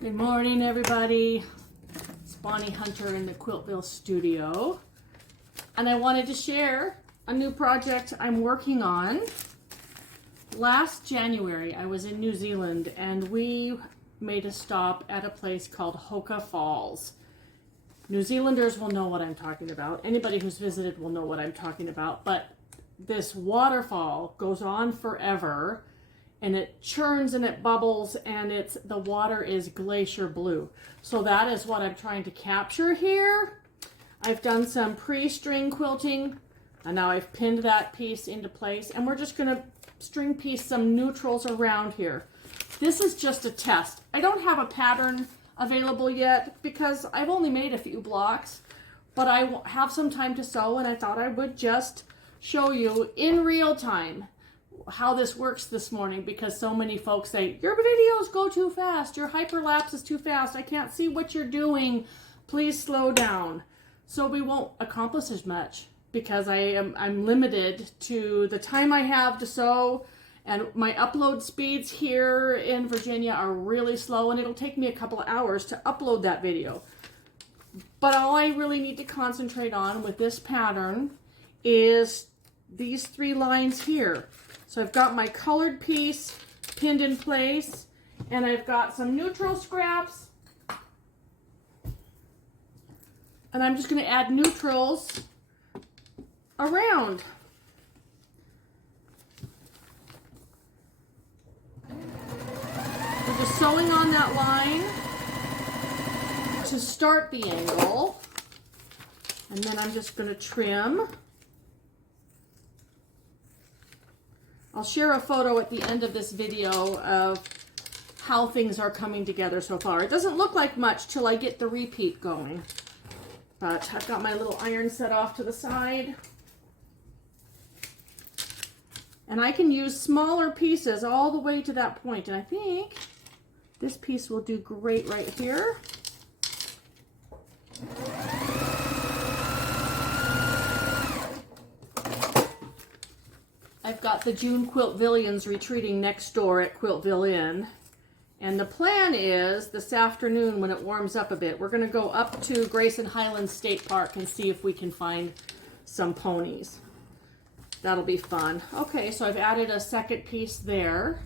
Good morning, everybody. It's Bonnie Hunter in the Quiltville studio. And I wanted to share a new project I'm working on. Last January, I was in New Zealand and we made a stop at a place called Hoka Falls. New Zealanders will know what I'm talking about. Anybody who's visited will know what I'm talking about. But this waterfall goes on forever. And it churns and it bubbles and the water is glacier blue. So that is what I'm trying to capture here. I've done some pre-string quilting and now I've pinned that piece into place and we're just gonna string piece some neutrals around here. This is just a test. I don't have a pattern available yet because I've only made a few blocks, but I have some time to sew and I thought I would just show you in real time how this works this morning, because so many folks say your videos go too fast, your hyperlapse is too fast, I can't see what you're doing, please slow down. So we won't accomplish as much because I'm limited to the time I have to sew, and my upload speeds here in Virginia are really slow and it'll take me a couple of hours to upload that video. But all I really need to concentrate on with this pattern is these 3 lines here. So I've got my colored piece pinned in place and I've got some neutral scraps. And I'm just going to add neutrals around. We're just sewing on that line to start the angle. And then I'm just going to trim. I'll share a photo at the end of this video of how things are coming together so far. It doesn't look like much till I get the repeat going. But I've got my little iron set off to the side. And I can use smaller pieces all the way to that point. And I think this piece will do great right here. I've got the June Quiltvillians retreating next door at Quiltville Inn. And the plan is this afternoon when it warms up a bit, we're going to go up to Grayson Highlands State Park and see if we can find some ponies. That'll be fun. Okay, so I've added a second piece there.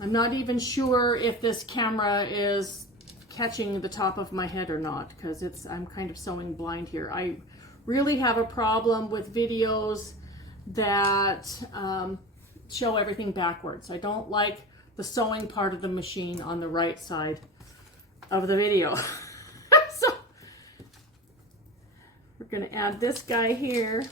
I'm not even sure if this camera is catching the top of my head or not because I'm kind of sewing blind here. I really have a problem with videos that show everything backwards. I don't like the sewing part of the machine on the right side of the video. So we're going to add this guy here.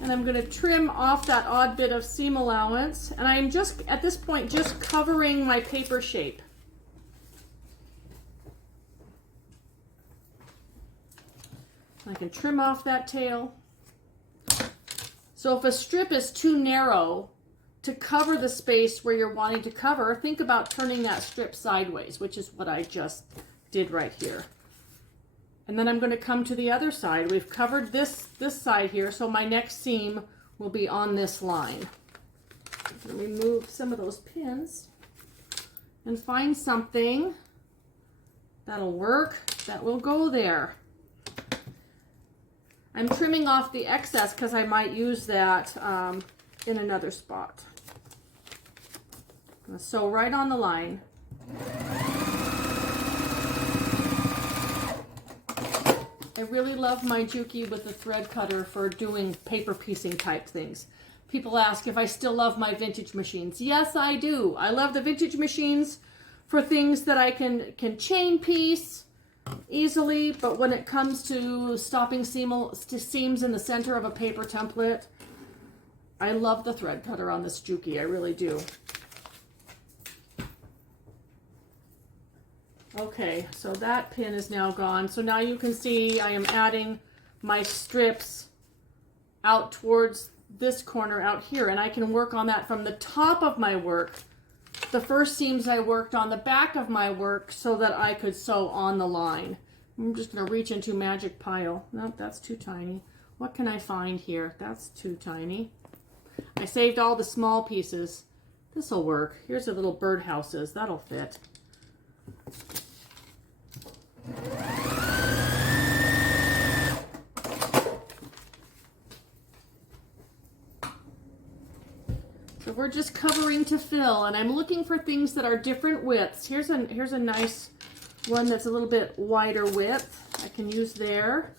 And I'm going to trim off that odd bit of seam allowance. And I'm just, at this point, just covering my paper shape. I can trim off that tail. So if a strip is too narrow to cover the space where you're wanting to cover, think about turning that strip sideways, which is what I just did right here. And then I'm going to come to the other side. We've covered this side here, so my next seam will be on this line. I'm going to remove some of those pins and find something that'll work, that will go there. I'm trimming off the excess because I might use that in another spot. I'm going to sew right on the line. I really love my Juki with the thread cutter for doing paper piecing type things. People ask if I still love my vintage machines. Yes, I do. I love the vintage machines for things that I can chain piece easily, but when it comes to stopping seams in the center of a paper template, I love the thread cutter on this Juki. I really do. Okay, so that pin is now gone. So now you can see I am adding my strips out towards this corner out here, and I can work on that from the top of my work. The first seams I worked on the back of my work so that I could sew on the line. I'm just going to reach into Magic Pile. Nope, that's too tiny. What can I find here? That's too tiny. I saved all the small pieces. This'll work. Here's the little birdhouses. That'll fit. So we're just covering to fill, and I'm looking for things that are different widths. Here's a nice one that's a little bit wider width. I can use there.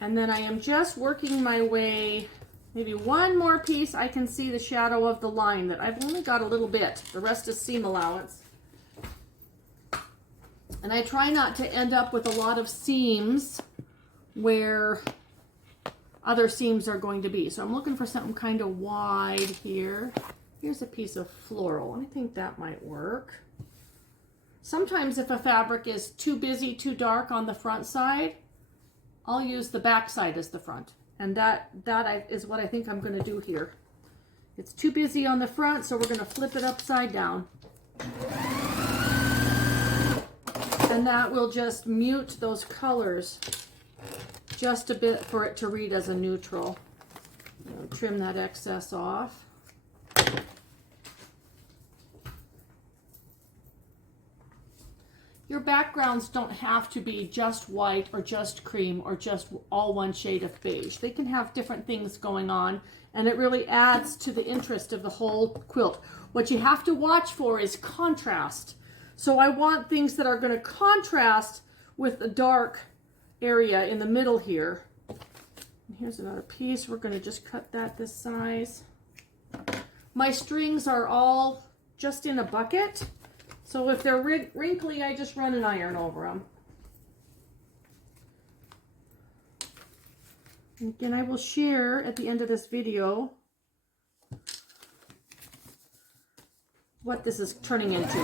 And then I am just working my way, maybe one more piece. I can see the shadow of the line that I've only got a little bit. The rest is seam allowance. And I try not to end up with a lot of seams where other seams are going to be. So I'm looking for something kind of wide here. Here's a piece of floral. I think that might work. Sometimes if a fabric is too busy, too dark on the front side, I'll use the back side as the front. And that is what I think I'm going to do here. It's too busy on the front, so we're going to flip it upside down. And that will just mute those colors just a bit for it to read as a neutral. Trim that excess off. Your backgrounds don't have to be just white or just cream or just all one shade of beige. They can have different things going on, and it really adds to the interest of the whole quilt. What you have to watch for is contrast. So I want things that are going to contrast with the dark area in the middle here. And here's another piece. We're going to just cut that this size. My strings are all just in a bucket. So if they're wrinkly, I just run an iron over them. And again, I will share at the end of this video what this is turning into.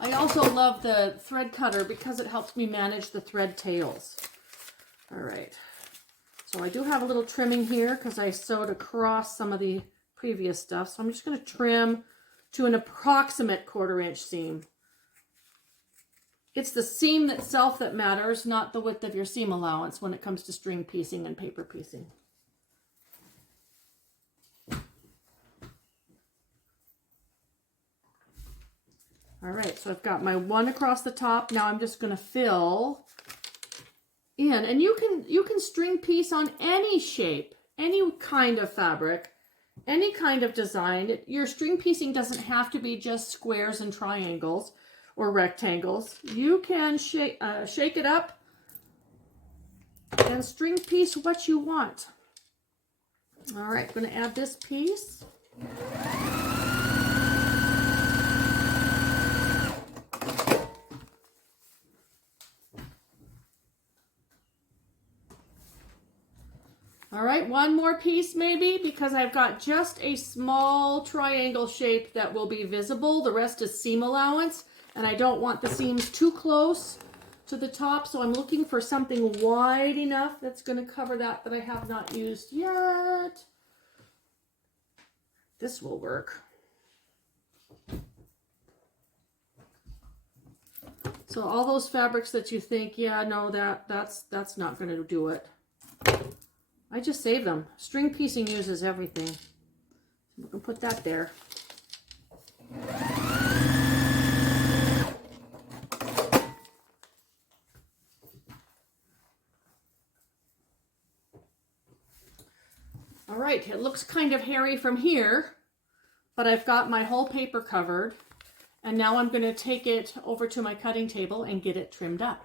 I also love the thread cutter because it helps me manage the thread tails. All right. So I do have a little trimming here because I sewed across some of the previous stuff. So I'm just going to trim to an approximate 1/4 inch seam. It's the seam itself that matters, not the width of your seam allowance when it comes to string piecing and paper piecing. All right, so I've got my one across the top. Now I'm just going to fill in, and you can string piece on any shape, any kind of fabric, any kind of design. Your string piecing doesn't have to be just squares and triangles or rectangles. You can shake it up and string piece what you want. All right, I'm going to add this piece. All right, one more piece maybe, because I've got just a small triangle shape that will be visible. The rest is seam allowance, and I don't want the seams too close to the top, so I'm looking for something wide enough that's going to cover that I have not used yet. This will work. So all those fabrics that you think, yeah, no, that's not going to do it, I just save them. String piecing uses everything. We can put that there. All right, it looks kind of hairy from here, but I've got my whole paper covered, and now I'm going to take it over to my cutting table and get it trimmed up.